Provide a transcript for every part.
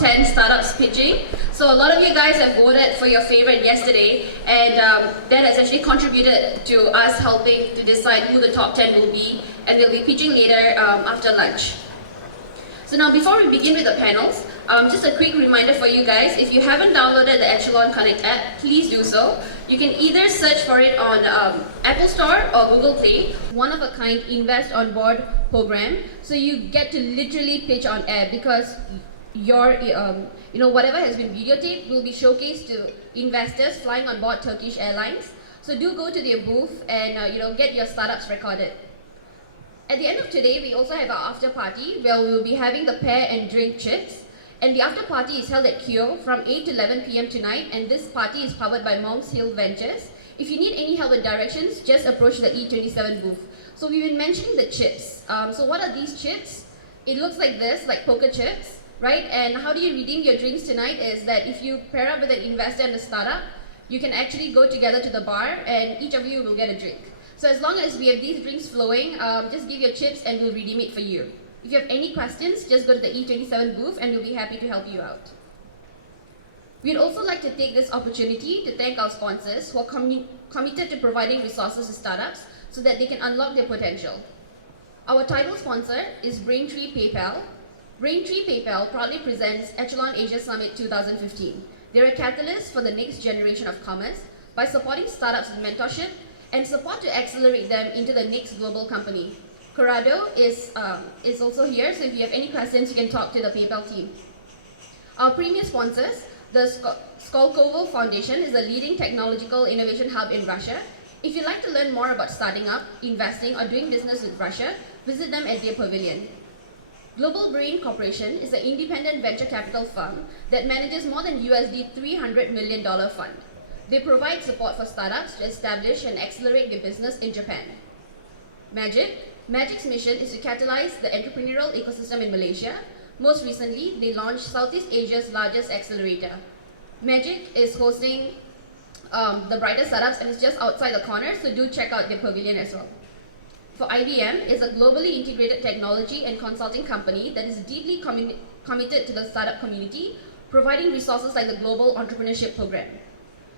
10 startups pitching. So a lot of you guys have voted for your favorite yesterday, and that has actually contributed to us helping to decide who the top 10 will be, and we'll be pitching later after lunch. So now before we begin with the panels, just a quick reminder for you guys, if you haven't downloaded the Echelon Connect app, please do so. You can either search for it on Apple Store or Google Play, one-of-a-kind invest on board program. So you get to literally pitch on air because your whatever has been videotaped will be showcased to investors flying on board Turkish Airlines. So do go to their booth and get your startups recorded. At the end of today, we also have our after party where we will be having the pair and drink chips. And the after party is held at Kyo from 8 to 11 p.m. tonight, and this party is powered by Moms Hill Ventures. If you need any help with directions, just approach the E27 booth. So we've been mentioning the chips. So what are these chips? It looks like this, like poker chips, right? And how do you redeem your drinks tonight is that if you pair up with an investor and a startup, you can actually go together to the bar and each of you will get a drink. So as long as we have these drinks flowing, just give your chips and we'll redeem it for you. If you have any questions, just go to the E27 booth and we'll be happy to help you out. We'd also like to take this opportunity to thank our sponsors who are committed to providing resources to startups so that they can unlock their potential. Our title sponsor is Braintree PayPal. Braintree PayPal proudly presents Echelon Asia Summit 2015. They're a catalyst for the next generation of commerce by supporting startups with mentorship and support to accelerate them into the next global company. Corrado is also here, so if you have any questions, you can talk to the PayPal team. Our premier sponsors, the Skolkovo Foundation, is a leading technological innovation hub in Russia. If you'd like to learn more about starting up, investing, or doing business with Russia, visit them at their pavilion. Global Brain Corporation is an independent venture capital firm that manages more than USD $300 million fund. They provide support for startups to establish and accelerate their business in Japan. Magic's mission is to catalyze the entrepreneurial ecosystem in Malaysia. Most recently, they launched Southeast Asia's largest accelerator. Magic is hosting the brightest startups and it's just outside the corner, so do check out their pavilion as well. For IBM, it's a globally integrated technology and consulting company that is deeply committed to the startup community, providing resources like the Global Entrepreneurship Program.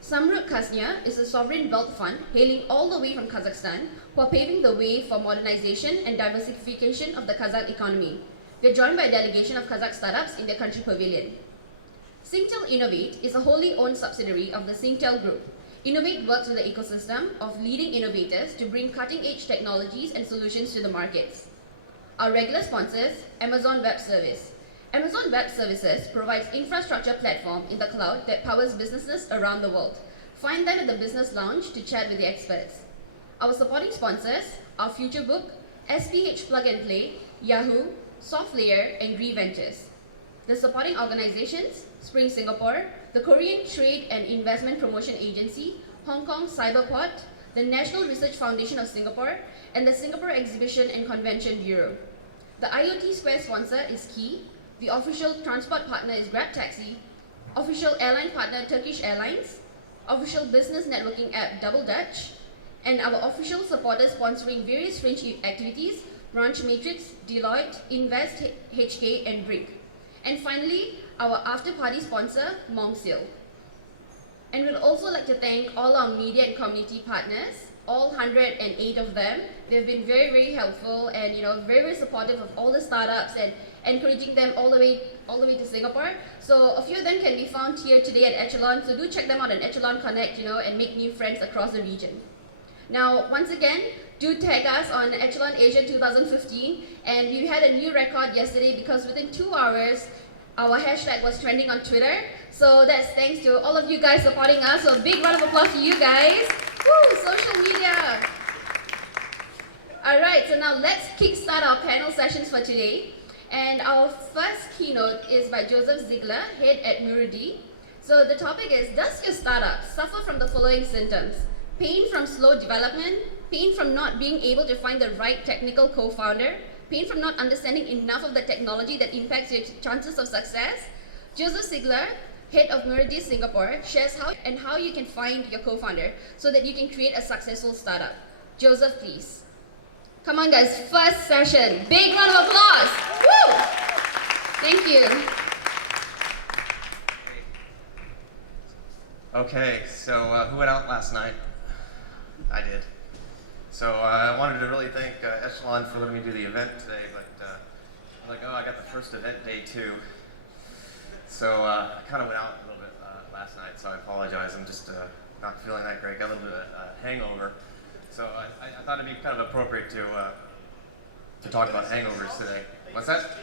Samruk Kasnya is a sovereign wealth fund hailing all the way from Kazakhstan who are paving the way for modernization and diversification of the Kazakh economy. They're joined by a delegation of Kazakh startups in their country pavilion. Singtel Innovate is a wholly owned subsidiary of the Singtel Group. Innovate works with the ecosystem of leading innovators to bring cutting-edge technologies and solutions to the markets. Our regular sponsors, Amazon Web Service. Amazon Web Services provides infrastructure platform in the cloud that powers businesses around the world. Find them at the Business Lounge to chat with the experts. Our supporting sponsors are FutureBook, SPH Plug and Play, Yahoo, SoftLayer, and Gree Ventures. The supporting organizations, Spring Singapore, the Korean Trade and Investment Promotion Agency, Hong Kong Cyberport, the National Research Foundation of Singapore, and the Singapore Exhibition and Convention Bureau. The IoT Square sponsor is Key. The official transport partner is Grab Taxi, official airline partner Turkish Airlines, official business networking app Double Dutch, and our official supporters sponsoring various fringe activities, Branch Matrix, Deloitte, Invest HK, and Brick. And finally, our after-party sponsor, Moms Hill. And we'd also like to thank all our media and community partners, all 108 of them. They've been very, very helpful and very, very supportive of all the startups and encouraging them all the way to Singapore. So a few of them can be found here today at Echelon. So do check them out on Echelon Connect, and make new friends across the region. Now, once again, do tag us on Echelon Asia 2015. And we had a new record yesterday because within 2 hours, our hashtag was trending on Twitter. So that's thanks to all of you guys supporting us. So a big round of applause to you guys. Woo, social media. All right, so now let's kickstart our panel sessions for today. And our first keynote is by Joseph Ziegler, head at Muridi. So the topic is, does your startup suffer from the following symptoms? Pain from slow development, pain from not being able to find the right technical co-founder, pain from not understanding enough of the technology that impacts your chances of success. Joseph Ziegler, head of Muridi Singapore, shares how you can find your co-founder so that you can create a successful startup. Joseph, please. Come on guys, first session. Big round of applause. Woo! Thank you. Okay, so who went out last night? I did. So I wanted to really thank Echelon for letting me do the event today, but I'm like, oh, I got the first event day too. So I kind of went out a little bit last night, so I apologize. I'm just not feeling that great. Got a little bit of hangover. So I thought it'd be kind of appropriate to talk about hangovers today. What's that?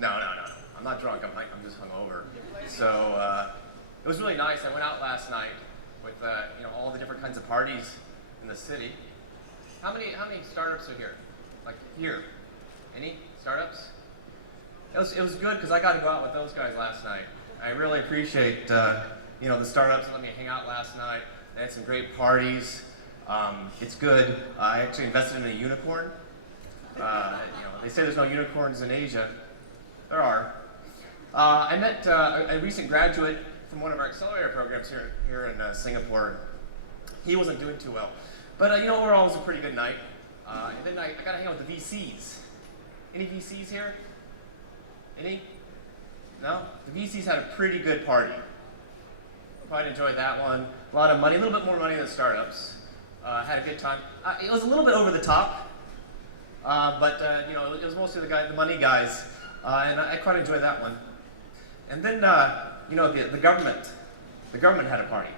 No. I'm not drunk. I'm just hungover. So it was really nice. I went out last night with all the different kinds of parties in the city. How many startups are here? Like here? Any startups? It was good because I got to go out with those guys last night. I really appreciate the startups that let me hang out last night. They had some great parties. It's good. I actually invested in a unicorn. They say there's no unicorns in Asia. There are. I met a recent graduate from one of our accelerator programs here in Singapore. He wasn't doing too well. But overall it was a pretty good night. And then I got to hang out with the VCs. Any VCs here? Any? No? The VCs had a pretty good party. Probably enjoyed that one. A lot of money, a little bit more money than startups. Had a good time. It was a little bit over the top, but it was mostly the money guys, and I quite enjoyed that one. And then the government had a party,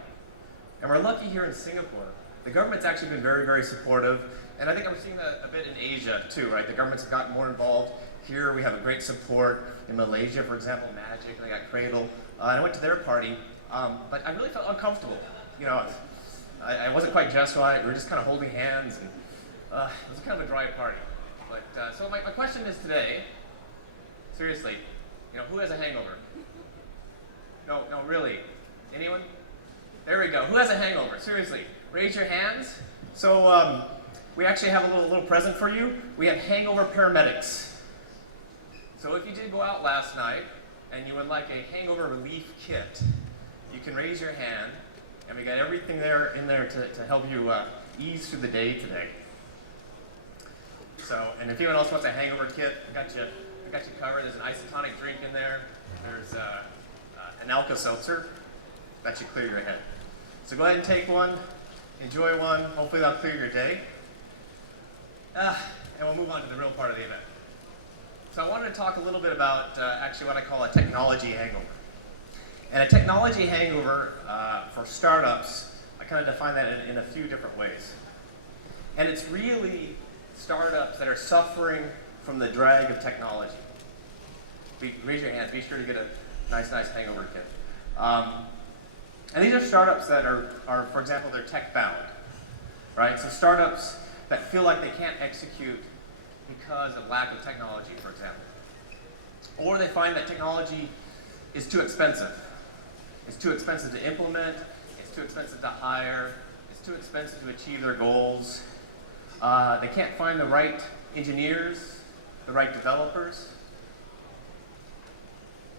and we're lucky here in Singapore. The government's actually been very, very supportive, and I think I'm seeing that a bit in Asia too, right? The government's gotten more involved. Here we have a great support. In Malaysia, for example, Magic, they got Cradle. And I went to their party, but I really felt uncomfortable. I wasn't quite dressed right. We were just kind of holding hands, and it was kind of a dry party. But so my question is today, seriously, who has a hangover? No, really. Anyone? There we go. Who has a hangover? Seriously, raise your hands. So we actually have a little present for you. We have hangover paramedics. So if you did go out last night and you would like a hangover relief kit, you can raise your hand, and we got everything in there to help you ease through the day today. So, and if anyone else wants a hangover kit, I got you covered. There's an isotonic drink in there. There's an Alka-Seltzer that should clear your head. So go ahead and take one, enjoy one. Hopefully that'll clear your day. And we'll move on to the real part of the event. So I wanted to talk a little bit about actually what I call a technology hangover. And a technology hangover for startups, I kind of define that in a few different ways. And it's really startups that are suffering from the drag of technology. Raise your hands, be sure to get a nice hangover kit. And these are startups that are, for example, they're tech-bound, right? So startups that feel like they can't execute because of lack of technology, for example. Or they find that technology is too expensive. It's too expensive to implement, it's too expensive to hire, it's too expensive to achieve their goals. They can't find the right engineers, the right developers.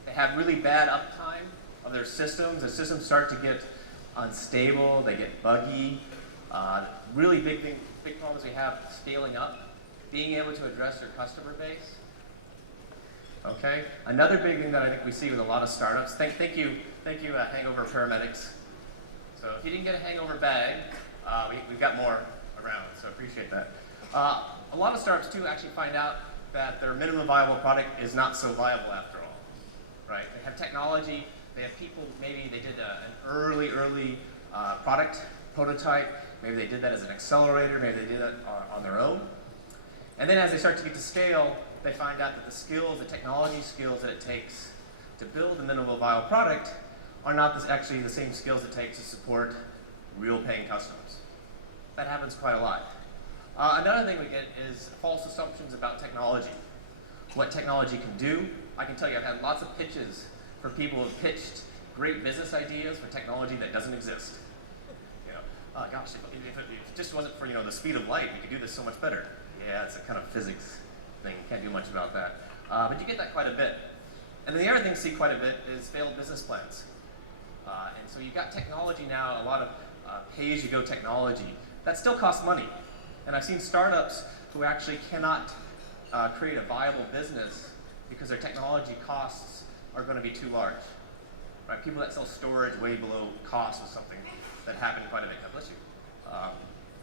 They have really bad uptime of their systems. The systems start to get unstable, they get buggy. Really big problems we have scaling up, being able to address their customer base. Okay, another big thing that I think we see with a lot of startups, thank you, hangover paramedics. So if you didn't get a hangover bag, we've got more around, so appreciate that. A lot of startups too actually find out that their minimum viable product is not so viable after all, right? They have technology, they have people, maybe they did an early product prototype, maybe they did that as an accelerator, maybe they did that on their own. And then as they start to get to scale, they find out that the skills, the technology skills that it takes to build a minimum viable product are not actually the same skills it takes to support real paying customers. That happens quite a lot. Another thing we get is false assumptions about technology. What technology can do. I can tell you I've had lots of pitches for people who have pitched great business ideas for technology that doesn't exist. Gosh, if it just wasn't for the speed of light, we could do this so much better. Yeah, it's a kind of physics thing. Can't do much about that. But you get that quite a bit. And then the other thing you see quite a bit is failed business plans. And so you've got technology now, a lot of pay-as-you-go technology. That still costs money. And I've seen startups who actually cannot create a viable business because their technology costs are going to be too large. right? People that sell storage way below cost was something that happened quite a bit. God bless you.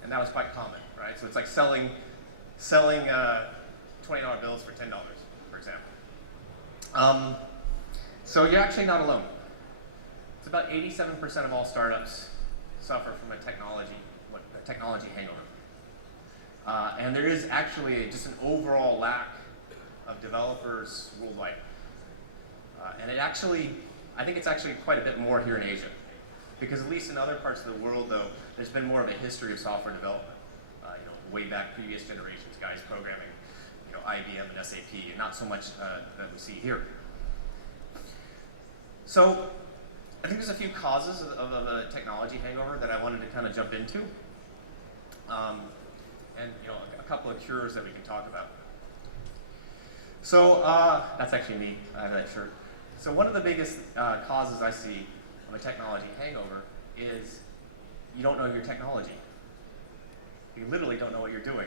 And that was quite common, right? So it's like selling $20 bills for $10, for example. So you're actually not alone. It's about 87% of all startups suffer from a technology hangover. And there is actually just an overall lack of developers worldwide. And I think it's actually quite a bit more here in Asia. Because at least in other parts of the world, though, there's been more of a history of software development. Way back previous generations, guys programming, IBM and SAP, and not so much that we see here. So I think there's a few causes of a technology hangover that I wanted to kind of jump into. And a couple of cures that we can talk about. So that's actually me. I have that shirt. So one of the biggest causes I see of a technology hangover is you don't know your technology. You literally don't know what you're doing.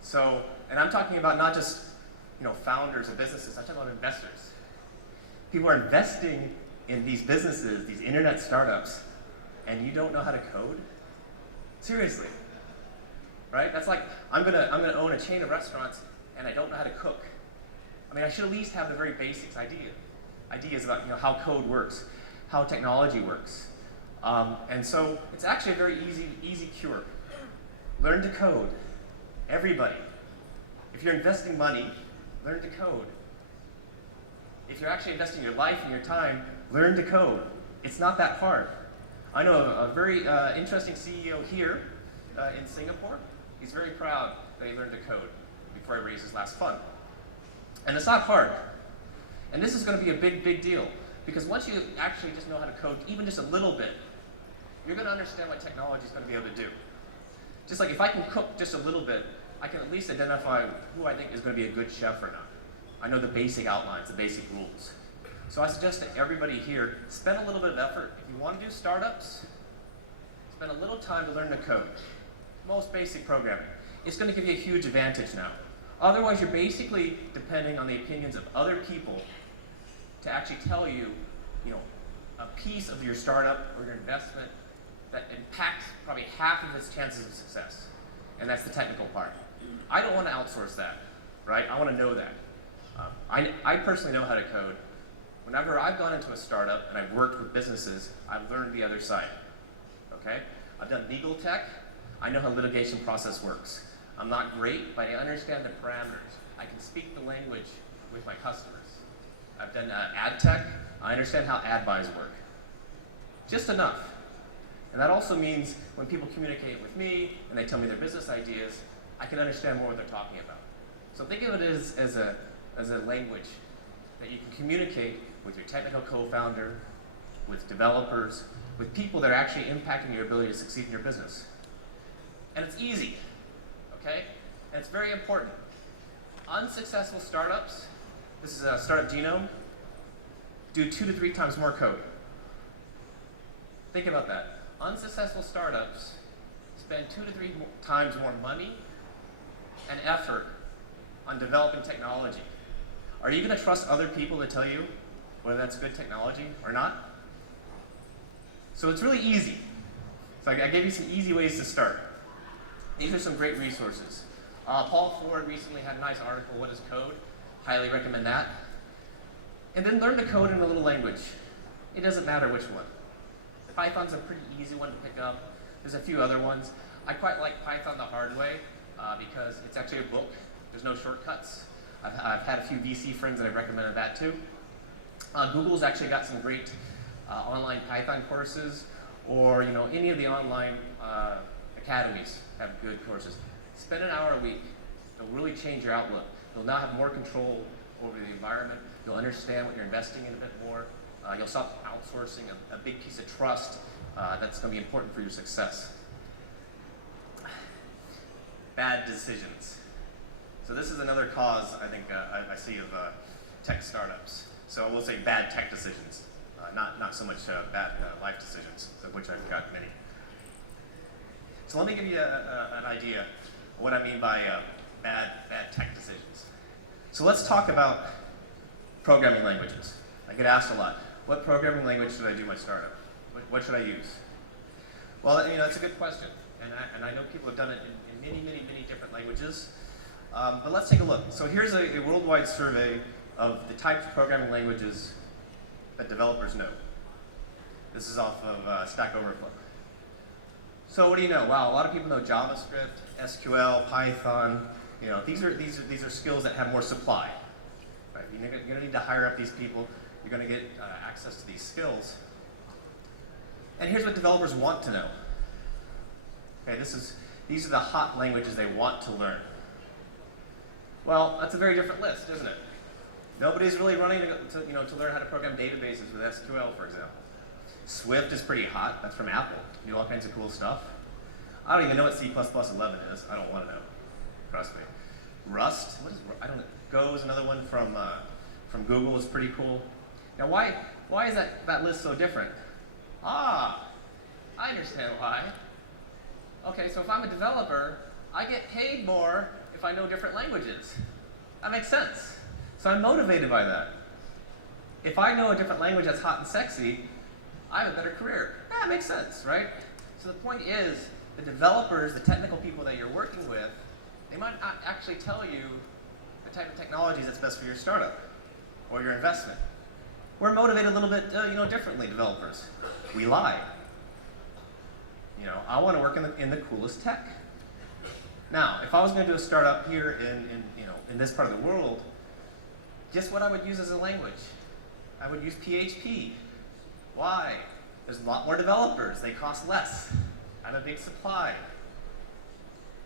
So, and I'm talking about not just founders of businesses. I'm talking about investors. People are investing in these businesses, these internet startups, and you don't know how to code. About. Right? That's like, I'm gonna own a chain of restaurants and I don't know how to cook. I mean, I should at least have the very basics ideas about how code works, how technology works. And so it's actually a very easy cure. Learn to code. Everybody. If you're investing money, learn to code. If you're actually investing your life and your time, learn to code. It's not that hard. I know a very interesting CEO here in Singapore. He's very proud that he learned to code before he raised his last fund. And it's not hard. And this is going to be a big deal. Because once you actually just know how to code, even just a little bit, you're going to understand what technology is going to be able to do. Just like if I can cook just a little bit, I can at least identify who I think is going to be a good chef or not. I know the basic outlines, the basic rules. So I suggest to everybody here, spend a little bit of effort. If you want to do startups, spend a little time to learn to code. Most basic programming. It's going to give you a huge advantage now. Otherwise, you're basically depending on the opinions of other people to actually tell you, a piece of your startup or your investment that impacts probably half of its chances of success. And that's the technical part. I don't want to outsource that, right? I want to know that. I personally know how to code. Whenever I've gone into a startup and I've worked with businesses, I've learned the other side, okay? I've done legal tech. I know how litigation process works. I'm not great, but I understand the parameters. I can speak the language with my customers. I've done ad tech. I understand how ad buys work. Just enough. And that also means when people communicate with me and they tell me their business ideas, I can understand more what they're talking about. So think of it as a language that you can communicate with your technical co-founder, with developers, with people that are actually impacting your ability to succeed in your business. And it's easy, okay? And it's very important. Unsuccessful startups, this is a startup genome, do 2 to 3 times more code. Think about that. Unsuccessful startups spend 2 to 3 times more money and effort on developing technology. Are you going to trust other people to tell you whether that's good technology or not? So it's really easy. So I gave you some easy ways to start. These are some great resources. Paul Ford recently had a nice article, What is Code? Highly recommend that. And then learn to code in a little language. It doesn't matter which one. Python's a pretty easy one to pick up. There's a few other ones. I quite like Python the hard way because it's actually a book. There's no shortcuts. I've had a few VC friends that have recommended that too. Google's actually got some great online Python courses, or any of the online academies have good courses. Spend an hour a week. It'll really change your outlook. You'll now have more control over the environment. You'll understand what you're investing in a bit more. You'll stop outsourcing a big piece of trust that's going to be important for your success. Bad decisions. So this is another cause I think I see of tech startups. So we'll say bad tech decisions, not so much bad life decisions, of which I've got many. So let me give you an idea of what I mean by bad tech decisions. So let's talk about programming languages. I get asked a lot, What programming language should I do my startup? What should I use? Well, that's a good question, and I know people have done it in many different languages. But let's take a look. So here's a worldwide survey of the types of programming languages that developers know. This is off of Stack Overflow. So what do you know? Wow, a lot of people know JavaScript, SQL, Python. These are skills that have more supply. Right? You're going to need to hire up these people. You're going to get access to these skills. And here's what developers want to know. Okay, these are the hot languages they want to learn. Well, that's a very different list, isn't it? Nobody's really running to learn how to program databases with SQL, for example. Swift is pretty hot. That's from Apple. You do all kinds of cool stuff. I don't even know what C++ 11 is. I don't want to know. Trust me. Rust. What is? I don't know. Go is another one from Google. Is pretty cool. Now, why is that list so different? I understand why. Okay, so if I'm a developer, I get paid more if I know different languages. That makes sense. So I'm motivated by that. If I know a different language that's hot and sexy, I have a better career. That makes sense, right? So the point is, the developers, the technical people that you're working with, they might not actually tell you the type of technologies that's best for your startup or your investment. We're motivated a little bit, differently, developers. We lie. I want to work in the coolest tech. Now, if I was going to do a startup here in this part of the world, guess what I would use as a language? I would use PHP. Why? There's a lot more developers. They cost less. I have a big supply.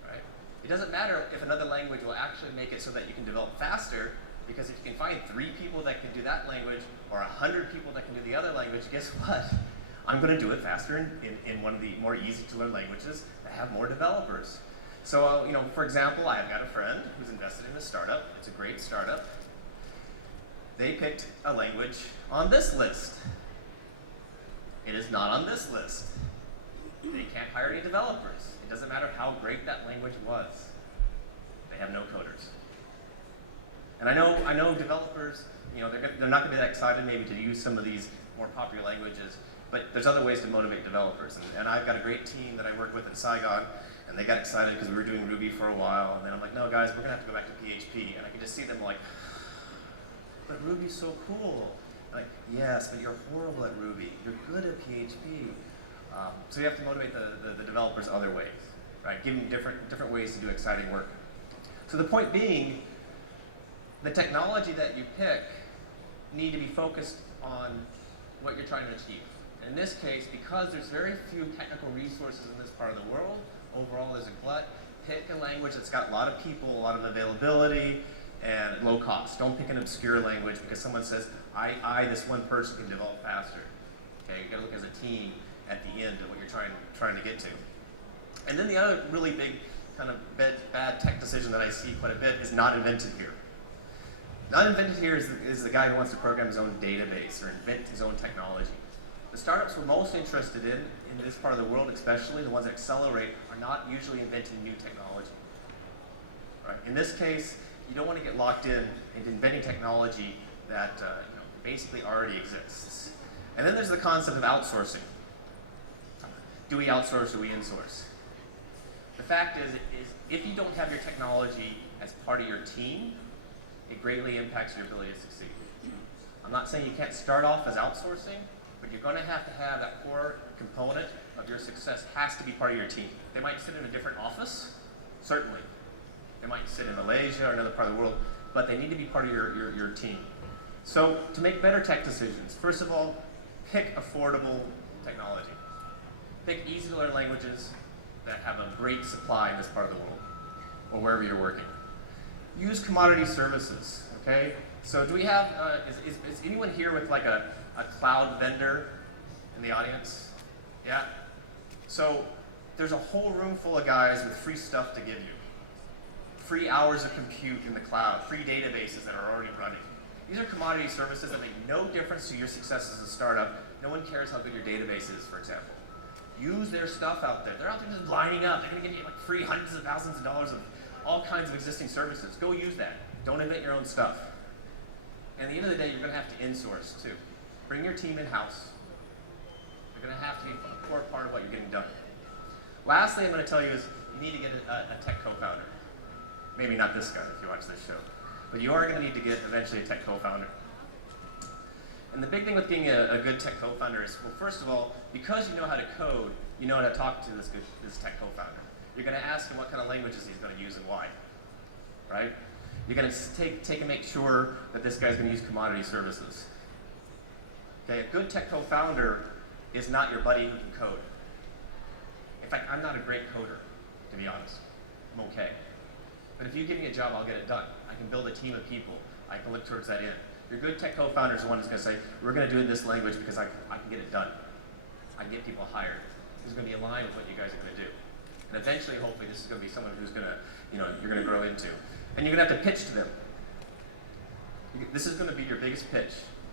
Right? It doesn't matter if another language will actually make it so that you can develop faster, because if you can find 3 people that can do that language or 100 people that can do the other language, guess what? I'm going to do it faster in one of the more easy-to-learn languages that have more developers. So, for example, I've got a friend who's invested in a startup. It's a great startup. They picked a language on this list. It is not on this list. They can't hire any developers. It doesn't matter how great that language was. They have no coders. And I know developers, they're not going to be that excited maybe to use some of these more popular languages, but there's other ways to motivate developers. And I've got a great team that I work with in Saigon, and they got excited because we were doing Ruby for a while, and then I'm like, no guys, we're going to have to go back to PHP. And I can just see them like, but Ruby's so cool. Like, yes, but you're horrible at Ruby. You're good at PHP. So you have to motivate the developers other ways, right? Give them different ways to do exciting work. So the point being, the technology that you pick need to be focused on what you're trying to achieve. In this case, because there's very few technical resources in this part of the world, overall there's a glut, pick a language that's got a lot of people, a lot of availability, and low cost. Don't pick an obscure language because someone says, this one person can develop faster. Okay, you gotta look as a team at the end of what you're trying to get to. And then the other really big kind of bad tech decision that I see quite a bit is not invented here. Not invented here is the guy who wants to program his own database or invent his own technology. The startups we're most interested in this part of the world, especially the ones that accelerate, are not usually inventing new technology. Right? In this case, you don't want to get locked in into inventing technology that basically already exists. And then there's the concept of outsourcing. Do we outsource or do we insource? The fact is if you don't have your technology as part of your team, it greatly impacts your ability to succeed. I'm not saying you can't start off as outsourcing, but you're going to have that core component of your success has to be part of your team. They might sit in a different office, certainly. They might sit in Malaysia or another part of the world, but they need to be part of your team. So to make better tech decisions, first of all, pick affordable technology. Pick easy-to-learn languages that have a great supply in this part of the world, or wherever you're working. Use commodity services, okay? So do we have, is anyone here with like a cloud vendor in the audience? Yeah? So there's a whole room full of guys with free stuff to give you. Free hours of compute in the cloud, free databases that are already running. These are commodity services that make no difference to your success as a startup. No one cares how good your database is, for example. Use their stuff out there. They're out there just lining up. They're going to give you like free hundreds of thousands of dollars of all kinds of existing services. Go use that. Don't invent your own stuff. And at the end of the day, you're going to have to insource too. Bring your team in-house. They're going to have to be a core part of what you're getting done. Lastly, I'm going to tell you is you need to get a tech co-founder. Maybe not this guy if you watch this show. But you are going to need to get eventually a tech co-founder. And the big thing with being a good tech co-founder is, well, first of all, because you know how to code, you know how to talk to this tech co-founder. You're going to ask him what kind of languages he's going to use and why, right? You're going to take and make sure that this guy's going to use commodity services. Okay, a good tech co-founder is not your buddy who can code. In fact, I'm not a great coder, to be honest. I'm okay. But if you give me a job, I'll get it done. I can build a team of people. I can look towards that end. Your good tech co-founder is the one who's going to say, we're going to do it in this language because I can get it done. I can get people hired. This is going to be aligned with what you guys are going to do. And eventually, hopefully, this is going to be someone who's going to, you're going to grow into. And you're going to have to pitch to them. This is going to be your biggest pitch.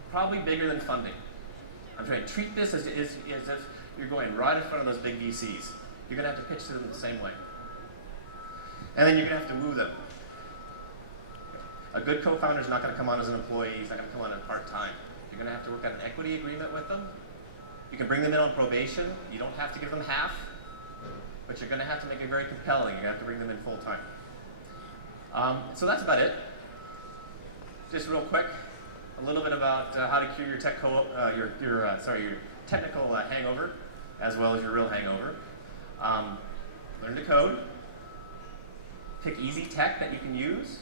Probably bigger than funding. I'm trying to treat this as if you're going right in front of those big VCs. You're going to have to pitch to them the same way. And then you're going to have to woo them. A good co-founder is not going to come on as an employee. He's not going to come on in part-time. You're going to have to work out an equity agreement with them. You can bring them in on probation. You don't have to give them half. But you're going to have to make it very compelling. You're going to have to bring them in full-time. So that's about it. Just real quick, a little bit about how to cure your technical hangover, as well as your real hangover. Learn to code. Pick easy tech that you can use,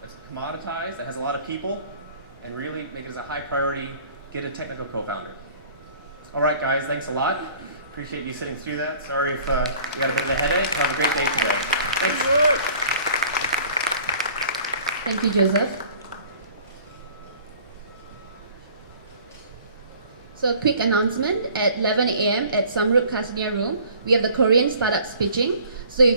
that's commoditized, that has a lot of people, and really make it as a high priority. Get a technical co-founder. All right, guys, thanks a lot. Appreciate you sitting through that. Sorry if you got a bit of a headache. Have a great day today. Thanks. Thank you, Joseph. So a quick announcement, at 11 a.m. at Samrup Kasnia Room, we have the Korean startups pitching. So if